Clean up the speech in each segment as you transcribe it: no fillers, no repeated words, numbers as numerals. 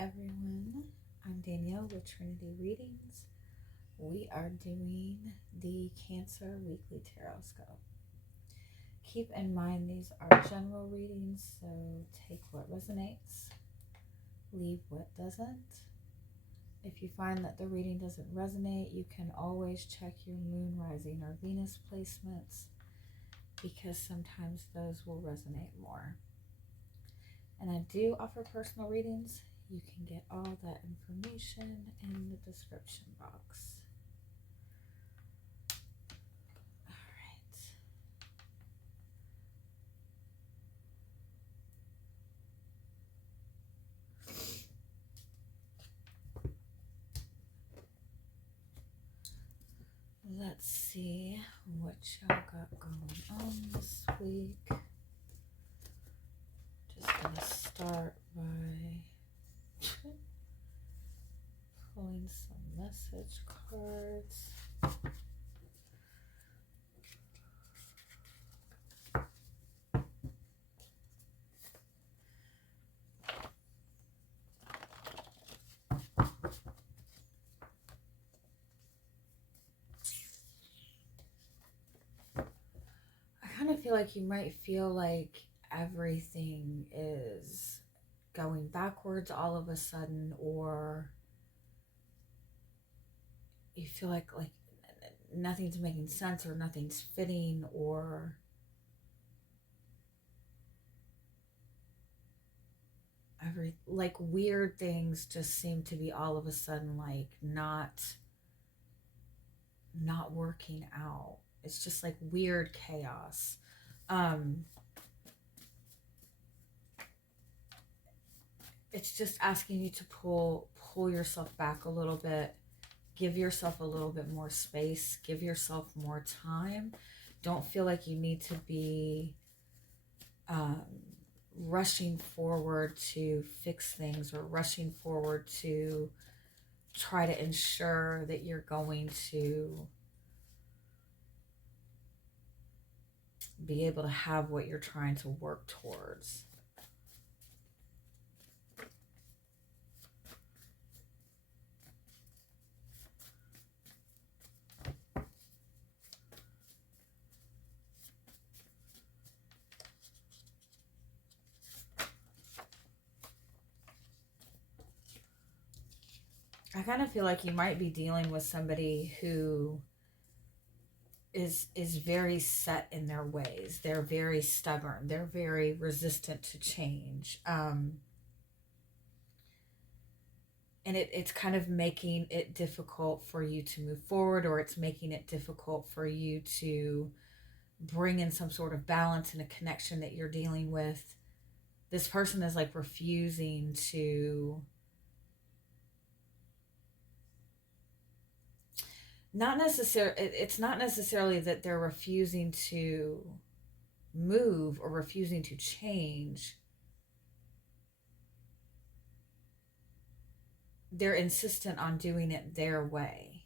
everyone, I'm Danielle with Trinity Readings. We are doing the Cancer Weekly Tarotscope. Keep in mind these are general readings, so take what resonates, leave what doesn't. If you find that the reading doesn't resonate, you can always check your moon, rising, or Venus placements, because sometimes those will resonate more. And I do offer personal readings. You can get all that information in the description box. All right. Let's see what y'all got going on this week. Just gonna start by pulling some message cards. I kind of feel like you might feel like everything is going backwards all of a sudden, or you feel like nothing's making sense or nothing's fitting, or like weird things just seem to be all of a sudden like not working out. It's just like weird chaos. It's just asking you to pull yourself back a little bit. Give yourself a little bit more space. Give yourself more time. Don't feel like you need to be rushing forward to fix things, or rushing forward to try to ensure that you're going to be able to have what you're trying to work towards. I kind of feel like you might be dealing with somebody who is very set in their ways. They're very stubborn. They're very resistant to change. And it's kind of making it difficult for you to move forward, or it's making it difficult for you to bring in some sort of balance in a connection that you're dealing with. This person is like refusing to, it's not necessarily that they're refusing to move or refusing to change. They're insistent on doing it their way.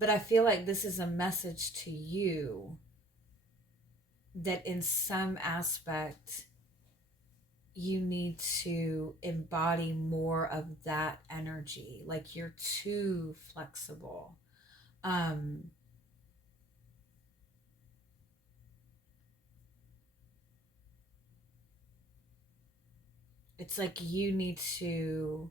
But I feel like this is a message to you that in some aspect you need to embody more of that energy. Like you're too flexible. It's like you need to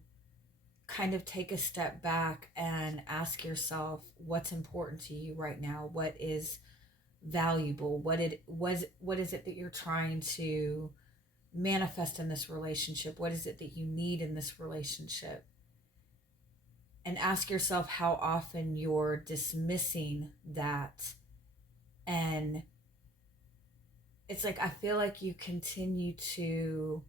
kind of take a step back and ask yourself what's important to you right now. What is valuable? What is it that you're trying to manifest in this relationship? What is it that you need in this relationship? And ask yourself how often you're dismissing that. And it's like, I feel like you continue to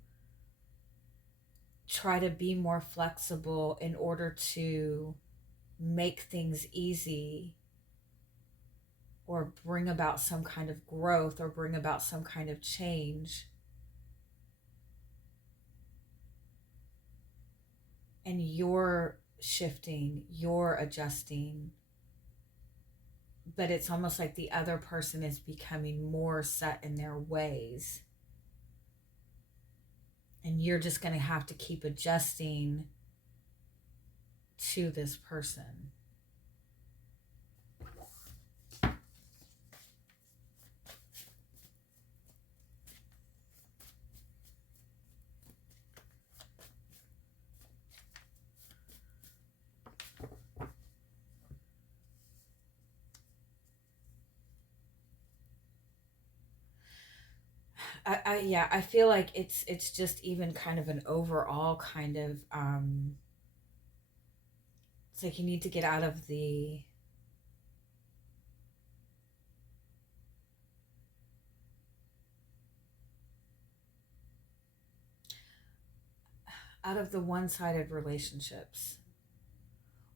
try to be more flexible in order to make things easy, or bring about some kind of growth, or bring about some kind of change. And you're shifting, you're adjusting, but it's almost like the other person is becoming more set in their ways, and you're just going to have to keep adjusting to this person. I feel like it's just even kind of an overall kind of it's like you need to get out of the one-sided relationships,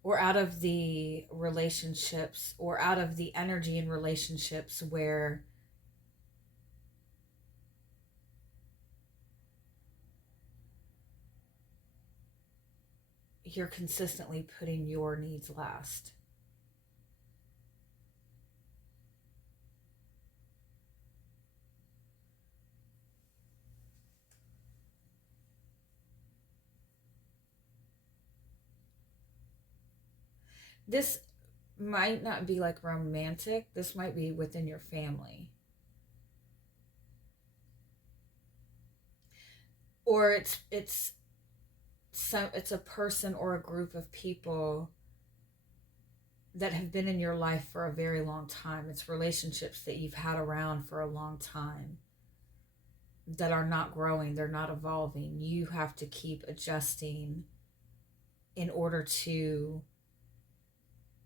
or out of the relationships, or out of the energy in relationships where you're consistently putting your needs last. This might not be like romantic. This might be within your family. Or it's a person or a group of people that have been in your life for a very long time. It's relationships that you've had around for a long time that are not growing, they're not evolving. You have to keep adjusting in order to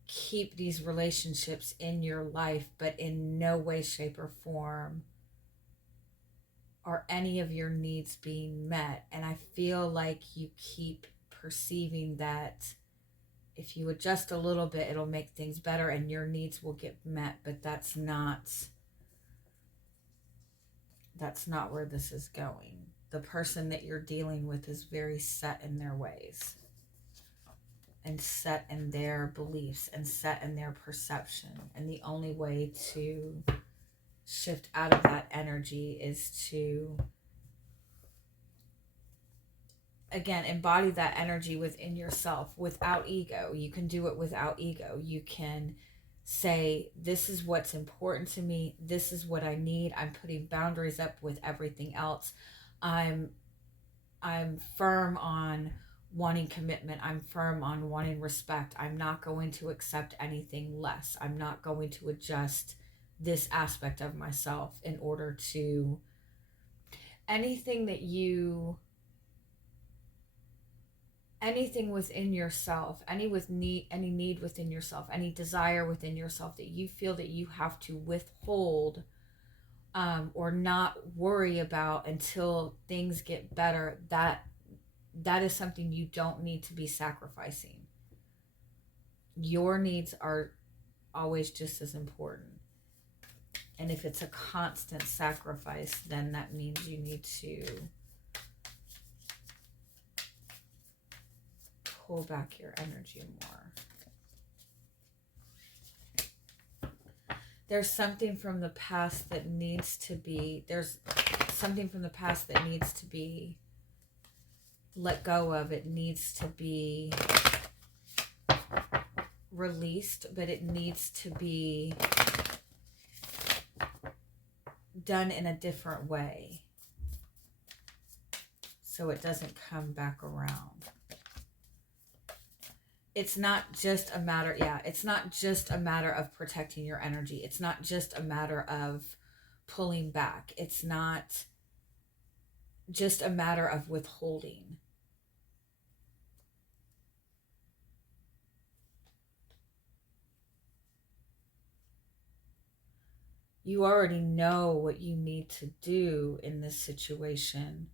keep these relationships in your life, but in no way, shape, or form are any of your needs being met. And I feel like you keep perceiving that if you adjust a little bit, it'll make things better and your needs will get met, but that's not where this is going. The person that you're dealing with is very set in their ways, and set in their beliefs, and set in their perception. And the only way to shift out of that energy is to, again, embody that energy within yourself without ego. You can do it without ego. You can say, this is what's important to me. This is what I need. I'm putting boundaries up with everything else. I'm firm on wanting commitment. I'm firm on wanting respect. I'm not going to accept anything less. I'm not going to adjust this aspect of myself in order to anything within yourself, any need within yourself, any desire within yourself that you feel that you have to withhold or not worry about until things get better, that is something you don't need to be sacrificing. Your needs are always just as important. And if it's a constant sacrifice, then that means you need to pull back your energy more. There's something from the past that needs to be let go of. It needs to be released, but it needs to be done in a different way so it doesn't come back around. It's not just a matter, it's not just a matter of protecting your energy. It's not just a matter of pulling back. It's not just a matter of withholding. You already know what you need to do in this situation.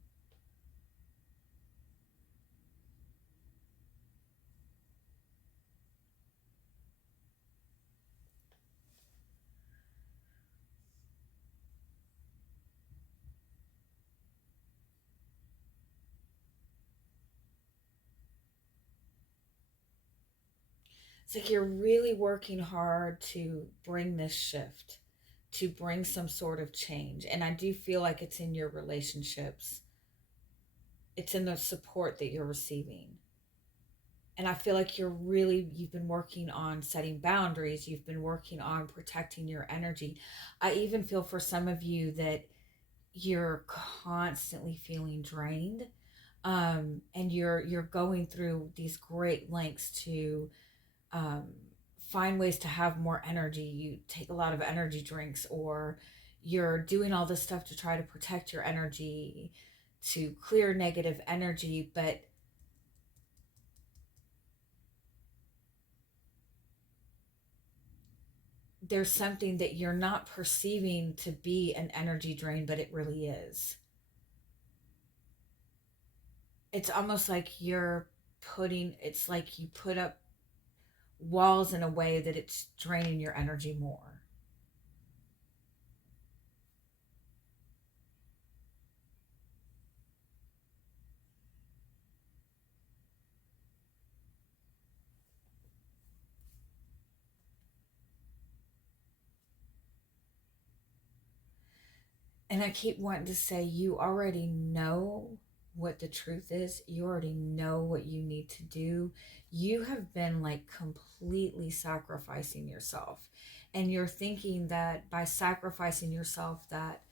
It's like you're really working hard to bring this shift, to bring some sort of change. And I do feel like it's in your relationships. It's in the support that you're receiving. And I feel like you've been working on setting boundaries. You've been working on protecting your energy. I even feel for some of you that you're constantly feeling drained. And you're going through these great lengths to um, find ways to have more energy. You take a lot of energy drinks, or you're doing all this stuff to try to protect your energy, to clear negative energy, but there's something that you're not perceiving to be an energy drain, but it really is. It's almost like it's like you put up walls in a way that it's draining your energy more. And I keep wanting to say, you already know what the truth is. You already know what you need to do. You have been like completely sacrificing yourself. And you're thinking that by sacrificing yourself, that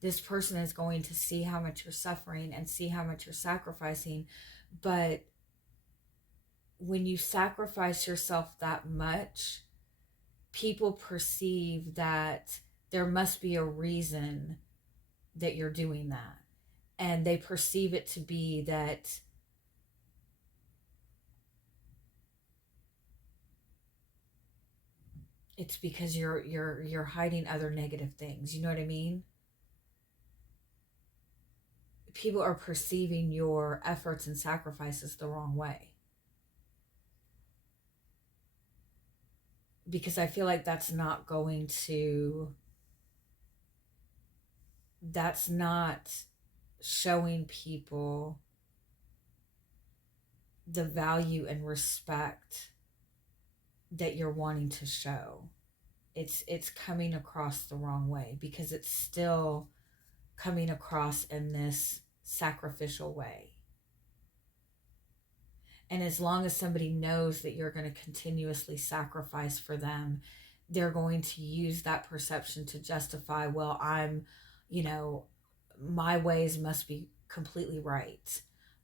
this person is going to see how much you're suffering and see how much you're sacrificing. But when you sacrifice yourself that much, people perceive that there must be a reason that you're doing that, and they perceive it to be that it's because you're hiding other negative things. You know what I mean? People are perceiving your efforts and sacrifices the wrong way, because I feel like that's not showing people the value and respect that you're wanting to show. It's coming across the wrong way, because it's still coming across in this sacrificial way. And as long as somebody knows that you're going to continuously sacrifice for them, they're going to use that perception to justify, well, my ways must be completely right.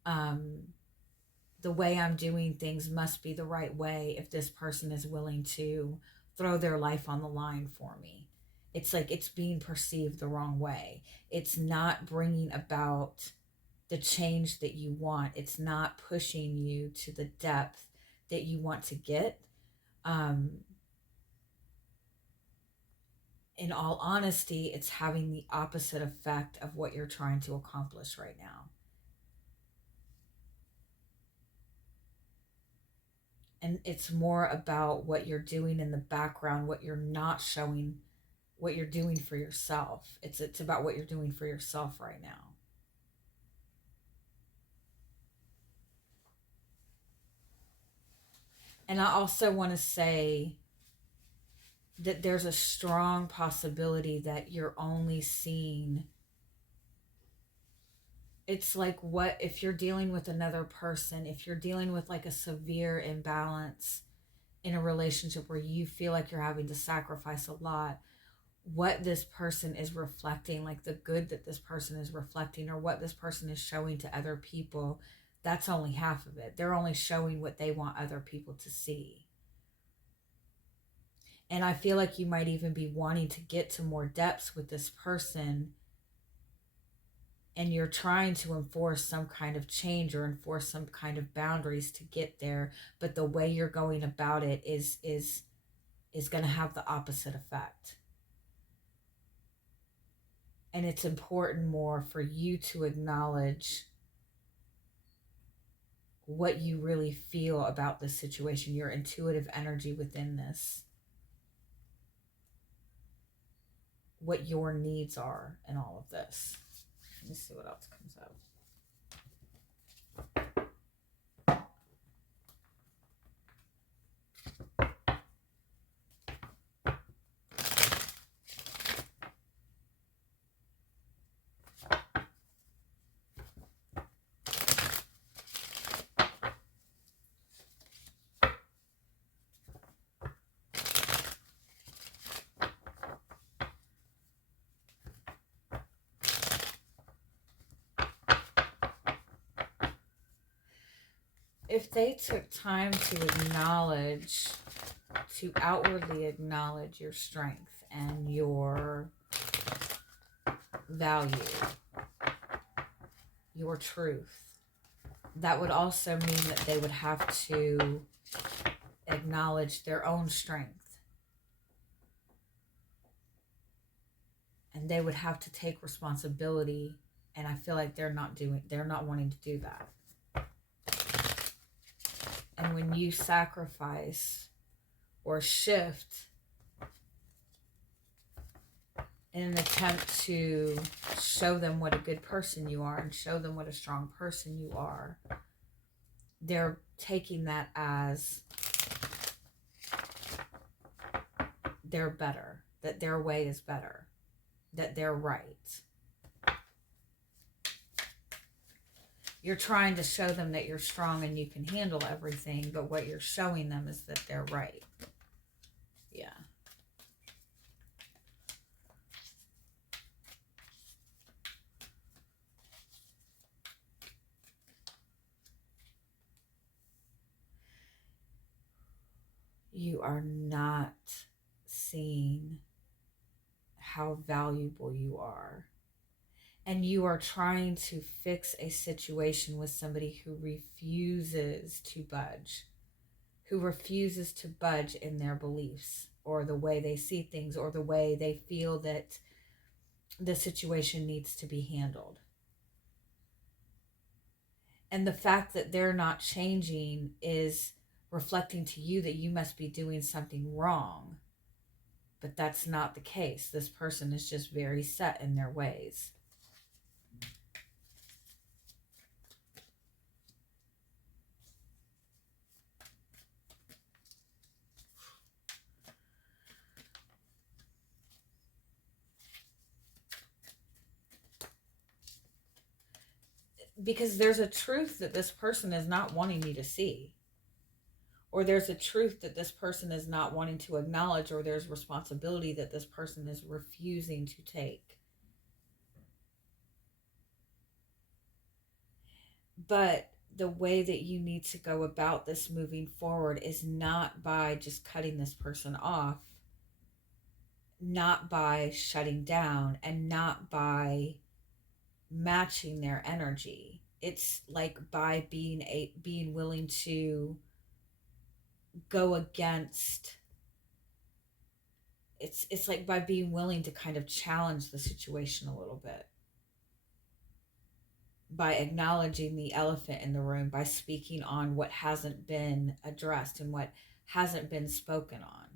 The way I'm doing things must be the right way if this person is willing to throw their life on the line for me. It's like it's being perceived the wrong way. It's not bringing about the change that you want. It's not pushing you to the depth that you want to get. In all honesty, it's having the opposite effect of what you're trying to accomplish right now. And it's more about what you're doing in the background, what you're not showing, what you're doing for yourself. It's about what you're doing for yourself right now. And I also want to say that there's a strong possibility that you're only seeing. It's like, what if you're dealing with another person, if you're dealing with like a severe imbalance in a relationship where you feel like you're having to sacrifice a lot, what this person is reflecting, like the good that this person is reflecting, or what this person is showing to other people, that's only half of it. They're only showing what they want other people to see. And I feel like you might even be wanting to get to more depths with this person, and you're trying to enforce some kind of change or enforce some kind of boundaries to get there, but the way you're going about it is going to have the opposite effect. And it's important more for you to acknowledge what you really feel about this situation, your intuitive energy within this, what your needs are in all of this. Let me see what else comes out. if they took time to outwardly acknowledge your strength and your value, your truth, that would also mean that they would have to acknowledge their own strength. And they would have to take responsibility. And I feel like they're not wanting to do that. And when you sacrifice or shift in an attempt to show them what a good person you are and show them what a strong person you are, they're taking that as they're better, that their way is better, that they're right. You're trying to show them that you're strong and you can handle everything, but what you're showing them is that they're right. Yeah. You are not seeing how valuable you are. And you are trying to fix a situation with somebody who refuses to budge, in their beliefs or the way they see things or the way they feel that the situation needs to be handled. And the fact that they're not changing is reflecting to you that you must be doing something wrong. But that's not the case. This person is just very set in their ways. Because there's a truth that this person is not wanting you to see. Or there's a truth that this person is not wanting to acknowledge, or there's responsibility that this person is refusing to take. But the way that you need to go about this moving forward is not by just cutting this person off, not by shutting down, and not by matching their energy. It's like by being willing to go against. It's like by being willing to kind of challenge the situation a little bit, by acknowledging the elephant in the room, by speaking on what hasn't been addressed and what hasn't been spoken on.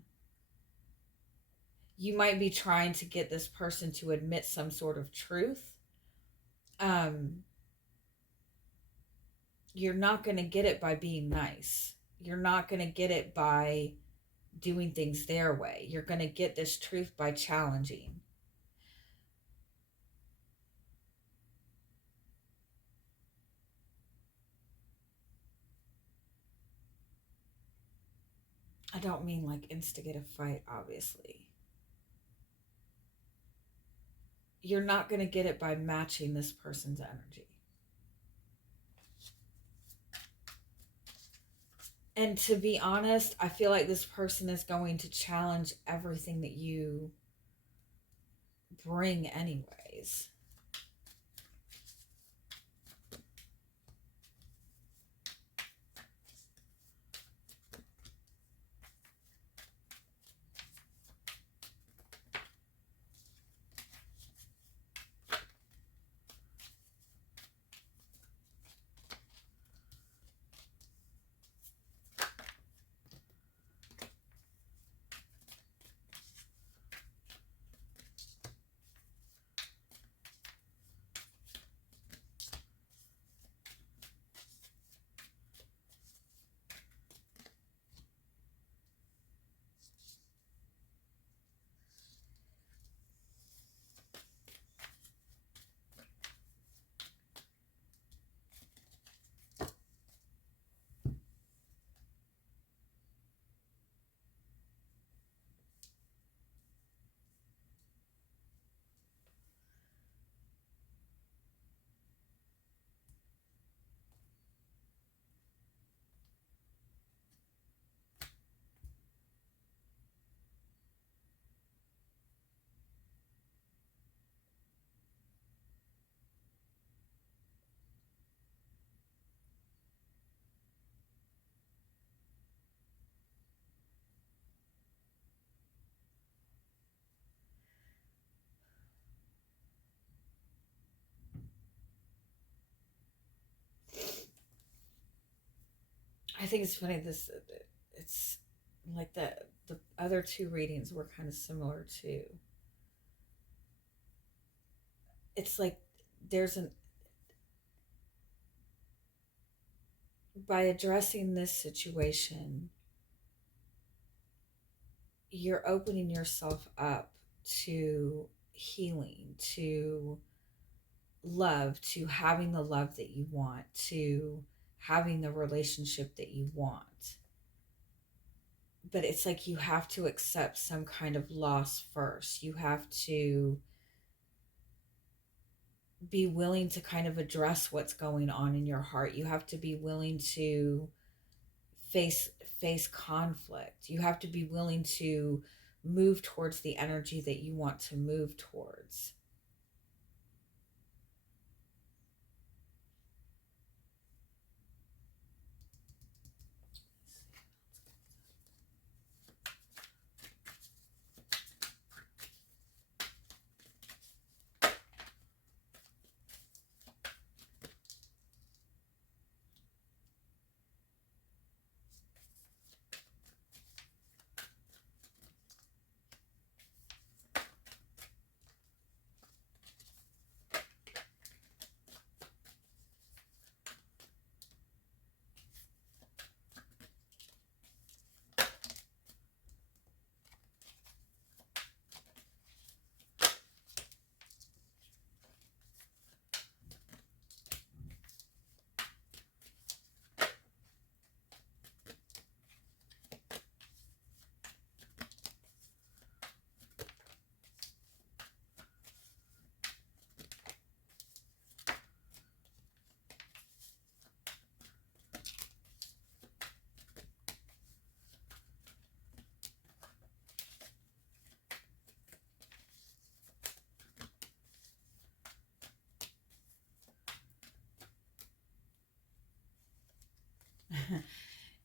You might be trying to get this person to admit some sort of truth. You're not going to get it by being nice. You're not going to get it by doing things their way. You're going to get this truth by challenging. I don't mean like instigate a fight, obviously. You're not going to get it by matching this person's energy. And to be honest, I feel like this person is going to challenge everything that you bring anyways. I think it's funny. It's like the other two readings were kind of similar too. It's like there's an by addressing this situation, you're opening yourself up to healing, to love, to having the love that you want, to having the relationship that you want. But it's like you have to accept some kind of loss first. You have to be willing to kind of address what's going on in your heart. You have to be willing to face face conflict. You have to be willing to move towards the energy that you want to move towards.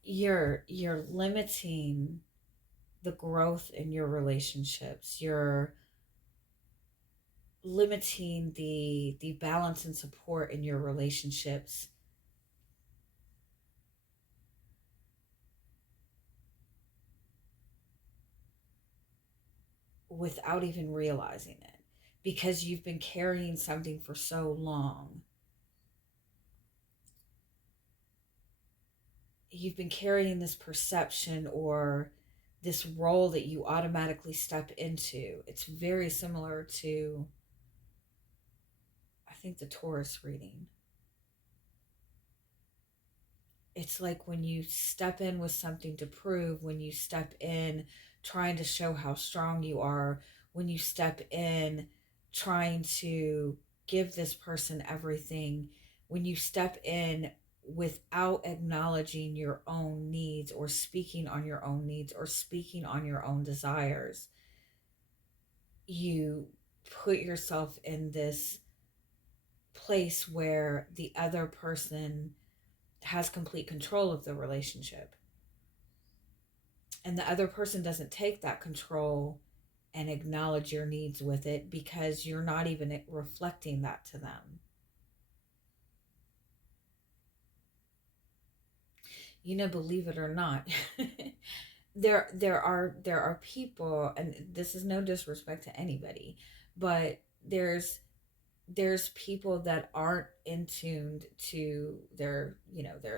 You're limiting the growth in your relationships. You're limiting the balance and support in your relationships without even realizing it, because you've been carrying something for so long. You've been carrying this perception or this role that you automatically step into. It's very similar to, I think, the Taurus reading. It's like when you step in with something to prove, when you step in trying to show how strong you are, when you step in trying to give this person everything, when you step in without acknowledging your own needs or speaking on your own needs or speaking on your own desires, you put yourself in this place where the other person has complete control of the relationship. And the other person doesn't take that control and acknowledge your needs with it because you're not even reflecting that to them. You know, believe it or not, there are people, and this is no disrespect to anybody, but there's people that aren't in tuned to their,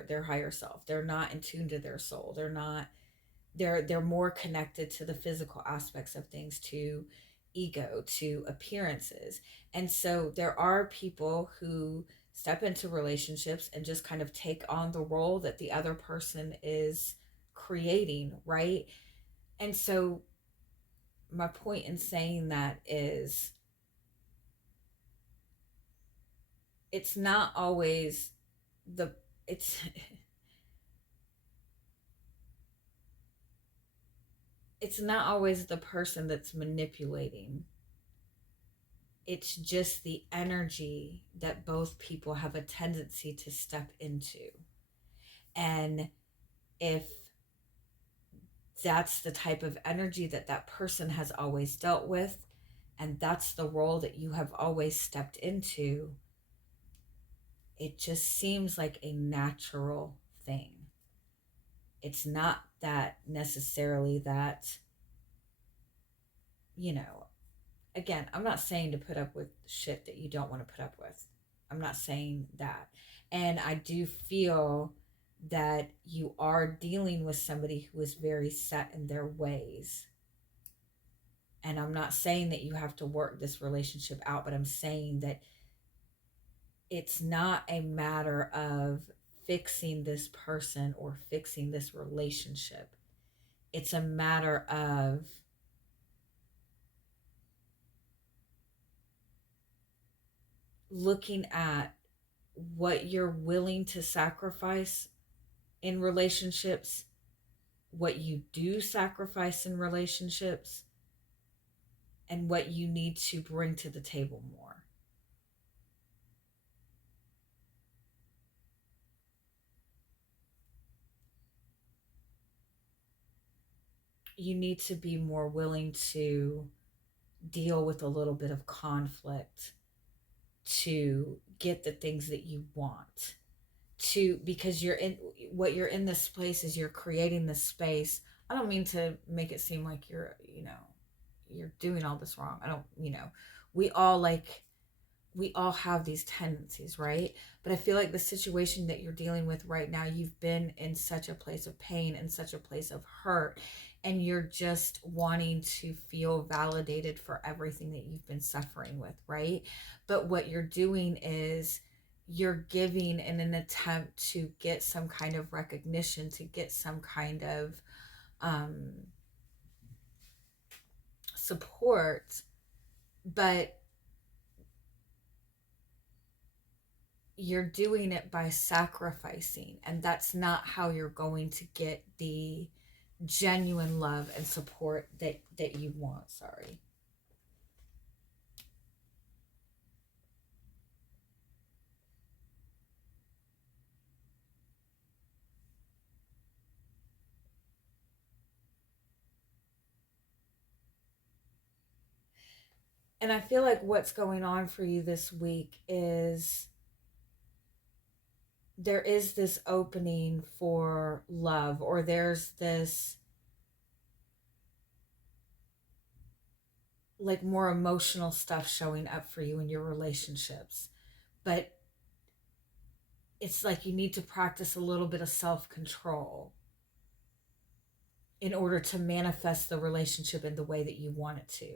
their higher self. They're not in tune to their soul. They're more connected to the physical aspects of things, to ego, to appearances. And so there are people who step into relationships and just kind of take on the role that the other person is creating, right? And so my point in saying that is, it's not always the it's it's not always the person that's manipulating. It's just the energy that both people have a tendency to step into. And if that's the type of energy that that person has always dealt with, and that's the role that you have always stepped into, it just seems like a natural thing. It's not that necessarily that, you know, again, I'm not saying to put up with shit that you don't want to put up with. I'm not saying that. And I do feel that you are dealing with somebody who is very set in their ways. And I'm not saying that you have to work this relationship out, but I'm saying that it's not a matter of fixing this person or fixing this relationship. It's a matter of looking at what you're willing to sacrifice in relationships, what you do sacrifice in relationships, and what you need to bring to the table more. You need to be more willing to deal with a little bit of conflict to get the things that you want. To, because you're in, what you're in this place is you're creating this space. I don't mean to make it seem like you're, you're doing all this wrong. I don't, we all have these tendencies, right? But I feel like the situation that you're dealing with right now, you've been in such a place of pain and such a place of hurt, and you're just wanting to feel validated for everything that you've been suffering with, right? But what you're doing is you're giving in an attempt to get some kind of recognition, to get some kind of support, but you're doing it by sacrificing, and that's not how you're going to get the genuine love and support that you want. Sorry. And I feel like what's going on for you this week is there is this opening for love, or there's this like more emotional stuff showing up for you in your relationships. But it's like you need to practice a little bit of self-control in order to manifest the relationship in the way that you want it to.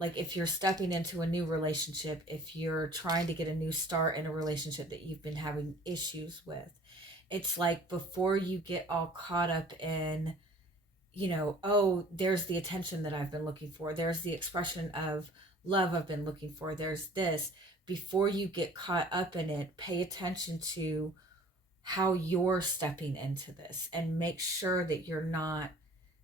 Like if you're stepping into a new relationship, if you're trying to get a new start in a relationship that you've been having issues with, it's like before you get all caught up in, oh, there's the attention that I've been looking for, there's the expression of love I've been looking for, there's this. Before you get caught up in it, pay attention to how you're stepping into this and make sure that you're not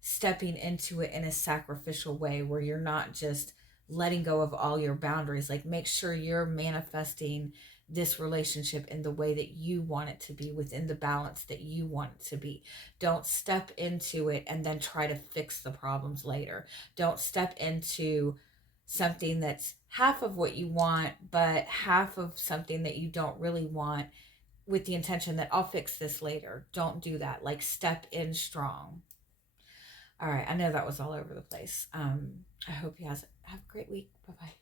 stepping into it in a sacrificial way where you're not just letting go of all your boundaries. Like make sure you're manifesting this relationship in the way that you want it to be, within the balance that you want it to be. Don't step into it and then try to fix the problems later. Don't step into something that's half of what you want but half of something that you don't really want, with the intention that I'll fix this later. Don't do that. Like step in strong. All right, I know that was all over the place. I hope you guys have a great week. Bye-bye.